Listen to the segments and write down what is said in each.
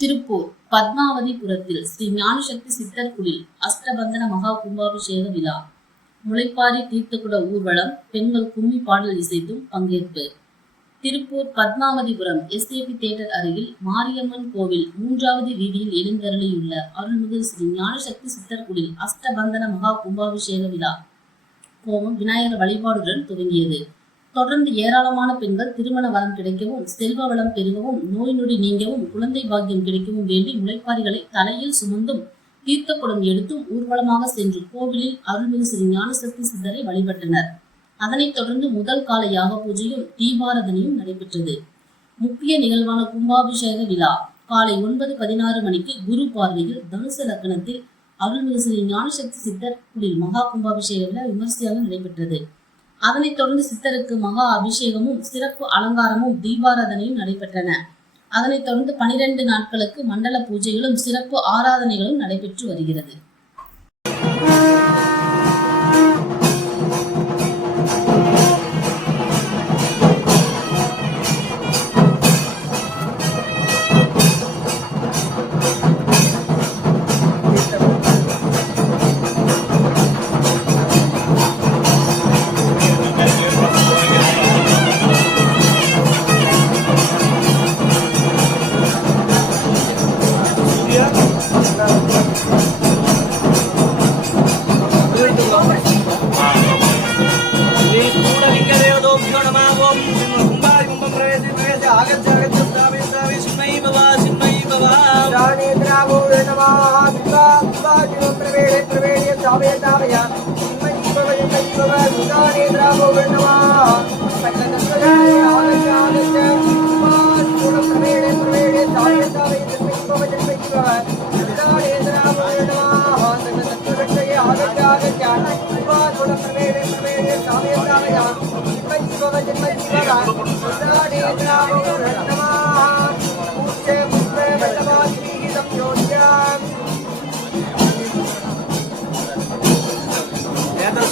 திருப்பூர் பத்மாவதிபுரத்தில் ஸ்ரீ ஞானசக்தி சித்தர் குடில் அஷ்டபந்தன மகா கும்பாபிஷேக விழா. முளைப்பாரி தீர்த்தக்குட ஊர்வலம், பெண்கள் கும்மி பாடல் இசைத்தும் பங்கேற்பு. திருப்பூர் பத்மாவதிபுரம் எஸ்ஏபி தியேட்டர் அருகில் மாரியம்மன் கோவில் 3வது வீதியில் எழுந்தருளியுள்ள அருள்மிகு ஸ்ரீ ஞானசக்தி சித்தர் குடில் அஷ்டபந்தன மகா கும்பாபிஷேக விழா ஹோமம் விநாயகர் வழிபாடுடன் துவங்கியது. தொடர்ந்து ஏராளமான பெண்கள் திருமண வரம் கிடைக்கவும், செல்வ வளம் பெருகவும், நோய் நொடி நீங்கவும், குழந்தை பாக்கியம் கிடைக்கவும் வேண்டி முளைப்பாரிகளை தலையில் சுமந்தும் தீர்த்தக்குடம் எடுத்தும் ஊர்வலமாக சென்று கோவிலில் அருள்மிகு ஸ்ரீ ஞானசக்தி சித்தரை வழிபட்டனர். அதனைத் தொடர்ந்து முதல் கால யாக பூஜையும் தீபாராதனையும் நடைபெற்றது. முக்கிய நிகழ்வான கும்பாபிஷேக விழா காலை 9:16 மணிக்கு குரு பார்வையில் தனுசு லக்னத்தில் அருள்மிகு ஸ்ரீ ஞானசக்தி சித்தர் குடில் மகா கும்பாபிஷேக விழா விமர்சையாக நடைபெற்றது. அதனைத் தொடர்ந்து சித்தருக்கு மகா அபிஷேகமும் சிறப்பு அலங்காரமும் தீபாராதனையும் நடைபெற்றன. அதனைத் தொடர்ந்து 12 நாட்களுக்கு மண்டல பூஜைகளும் சிறப்பு ஆராதனைகளும் நடைபெற்று வருகிறது.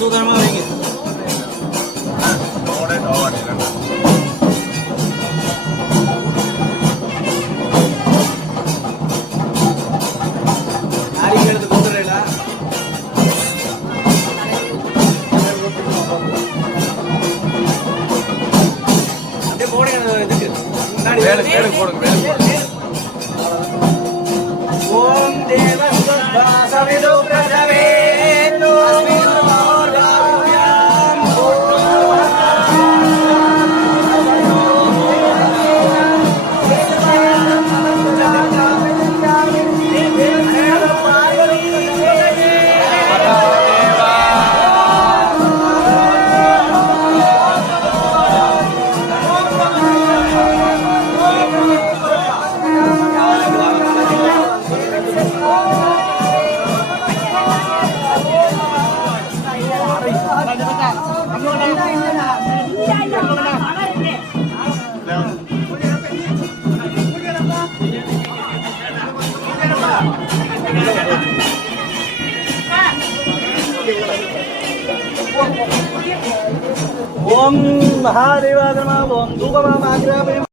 சூதனமா வைங்க. ஓம் தேவ சவிதோ பிரதவே ओम महादेवाय नमः। ओम धूपमाग्रह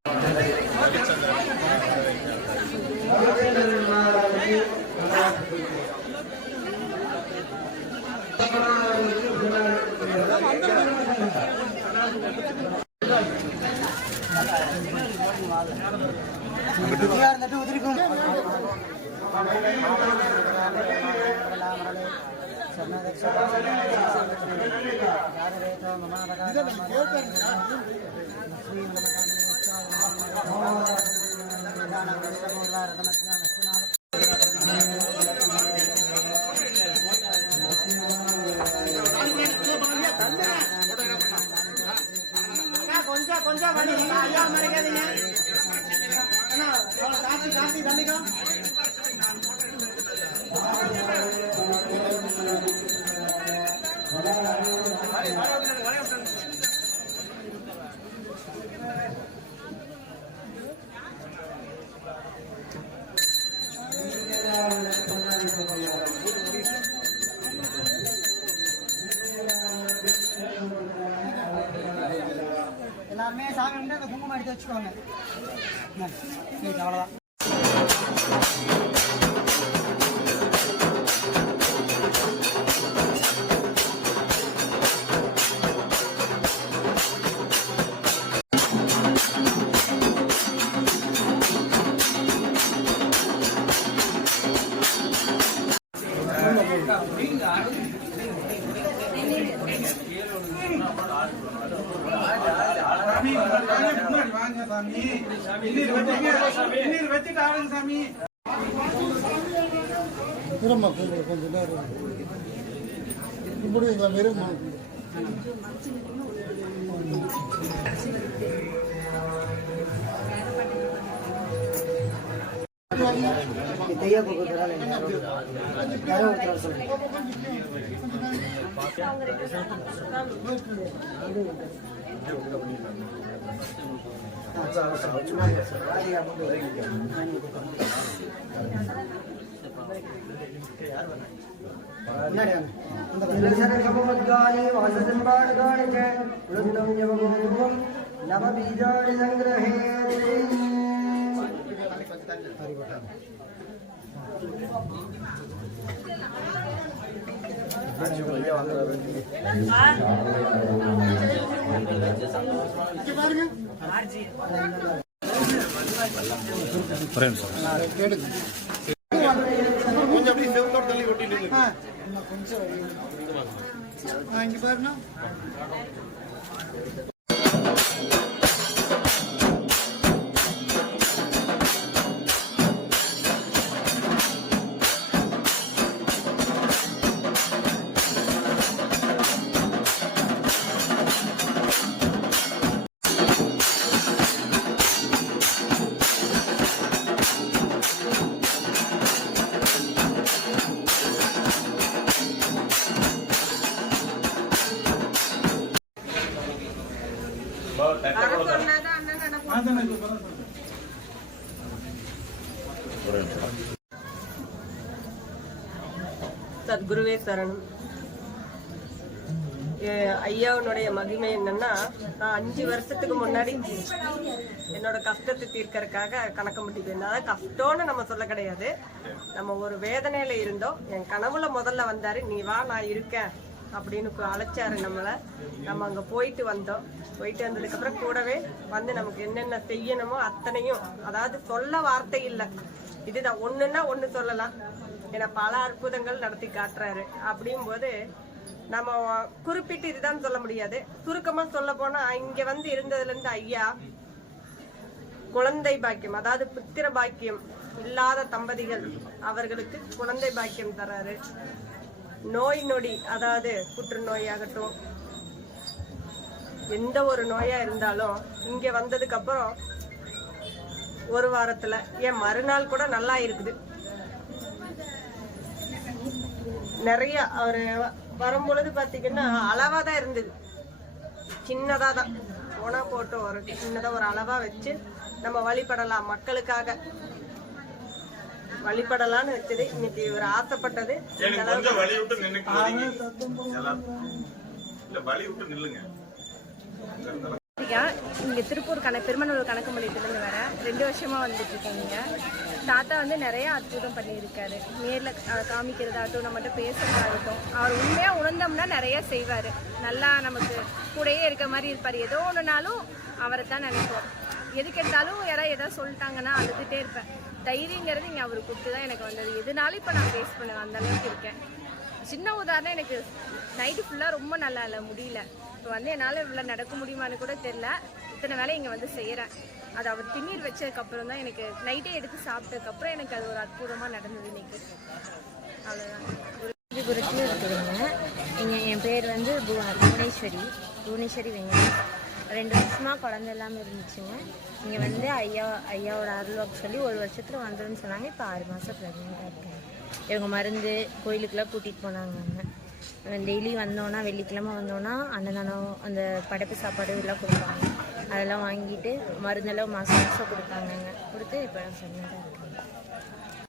எல்லாருமே சாமி வந்து அந்த குங்குமம் எடுத்து வச்சுக்கோங்க. சரி, அவ்வளோதான். கொஞ்சம் நேரம் இப்படி வெறும் தெய்வ கொடுக்குறதால யாரோ ஒருத்தர் சொல்லுங்க. இங்க பாருங்க. சத்குருவே சரணம். ஐயாவுடைய மகிமை என்னன்னா, நான் 5 வருஷத்துக்கு முன்னாடி என்னோட கஷ்டத்தை தீர்க்கறதுக்காக கணக்கம்பட்டி போயிருந்தேன். அதாவது கஷ்டம்னு நம்ம சொல்ல கிடையாது, நம்ம ஒரு வேதனையில இருந்தோம். என் கனவுல முதல்ல வந்தாரு, நீ வா நான் இருக்கேன் அப்படின்னு அழைச்சாரு நம்மளை. நம்ம அங்க போயிட்டு வந்தோம். போயிட்டு வந்ததுக்கு அப்புறம் கூடவே வந்து நமக்கு என்னென்ன செய்யணுமோ அத்தனையும், அதாவது சொல்ல வார்த்தை இல்லை, இதுதான் ஒண்ணுன்னா ஒண்ணு சொல்லலாம். ஏன்னா பல அற்புதங்கள் நடத்தி காட்டுறாரு. அப்படியும் போது நம்ம குறிப்பிட்டு இதுதான் சொல்ல முடியாது. சுருக்கமா சொல்ல போனா, இங்க வந்து இருந்ததுல இருந்து ஐயா குழந்தை பாக்கியம், அதாவது புத்திர பாக்கியம் இல்லாத தம்பதிகள் அவர்களுக்கு குழந்தை பாக்கியம் தராரு. நோய் நொடி, அதாவது புற்றுநோய் ஆகட்டும், எந்த ஒரு நோயா இருந்தாலும் இங்க வந்ததுக்கு அப்புறம் ஒரு வாரத்துல என் மறுநாள் கூட நல்லா இருக்குது. நிறைய அவரு வரும்பொழுது பாத்தீங்கன்னா அளவா தான் இருந்தது, சின்னதா தான் போனா போட்டு ஒரு சின்னதா ஒரு அளவா வச்சு நம்ம வழிபடலாம், மக்களுக்காக வழிபடலான்னு வச்சது. இன்னைக்கு இவர் ஆசைப்பட்டது. இங்கே திருப்பூர் பெருமநல்லூர் கணக்குமலையிலிருந்து வர 2 வருஷமாக வந்துட்டு இருக்கேங்க. தாத்தா வந்து நிறைய அற்புதம் பண்ணியிருக்காரு. நேரில் காமிக்கிறதாகட்டும், நம்மகிட்ட பேசுறதாகட்டும், அவர் உண்மையாக உணர்ந்தோம்னா நிறைய செய்வார். நல்லா நமக்கு கூடயே இருக்க மாதிரி இருப்பார். ஏதோ ஒன்றுனாலும் அவரை தான் நினைப்போம். எதுக்கு எடுத்தாலும் யாராவது எதாவது சொல்லிட்டாங்கன்னா அழுதுகிட்டே இருப்பேன். தைரியங்கிறது இங்கே அவர் கொடுத்து தான் எனக்கு வந்தது. எதுனாலும் இப்போ நான் ஃபேஸ் பண்ணுவேன், அந்தளவுக்கு இருக்கேன். சின்ன உதாரணம், எனக்கு நைட்டு ஃபுல்லாக ரொம்ப நல்லா இல்லை, முடியல. இப்போ வந்து என்னால் இவ்வளோ நடக்க முடியுமான்னு கூட தெரில. இத்தனை வேலை இங்கே வந்து செய்கிறேன். அது அவர் திண்ணீர் வச்சதுக்கப்புறம் தான், எனக்கு நைட்டே எடுத்து சாப்பிட்டதுக்கப்புறம் எனக்கு அது ஒரு அற்புதமாக நடந்தது இன்னைக்கு. அவ்வளோதான். குறிச்சி இருக்குதுங்க. என் பேர் வந்து புவனேஸ்வரி வெங்கடேஷ். 2 வருஷமாக குழந்தை இல்லாமல் இருந்துச்சுங்க. இங்கே வந்து ஐயாவோட அருள்வாக்கு சொல்லி 1 வருஷத்தில் வந்துடும்னு சொன்னாங்க. இப்போ 6 மாதம் ப்ரெக்னெண்ட்டாக இருக்காங்க. இவங்க மருந்து கோயிலுக்கெல்லாம் கூட்டிகிட்டு போனாங்க. டெய்லி வந்தோன்னா, வெள்ளிக்கிழமை வந்தோன்னா அன்னதானம், அந்த படைப்பு சாப்பாடு இதெல்லாம் கொடுப்பாங்க. அதெல்லாம் வாங்கிட்டு மருந்தெல்லாம் மாதம் கொடுத்தாங்கங்க. கொடுத்து இப்போ ப்ரெக்னெண்ட்டாக இருக்காங்க.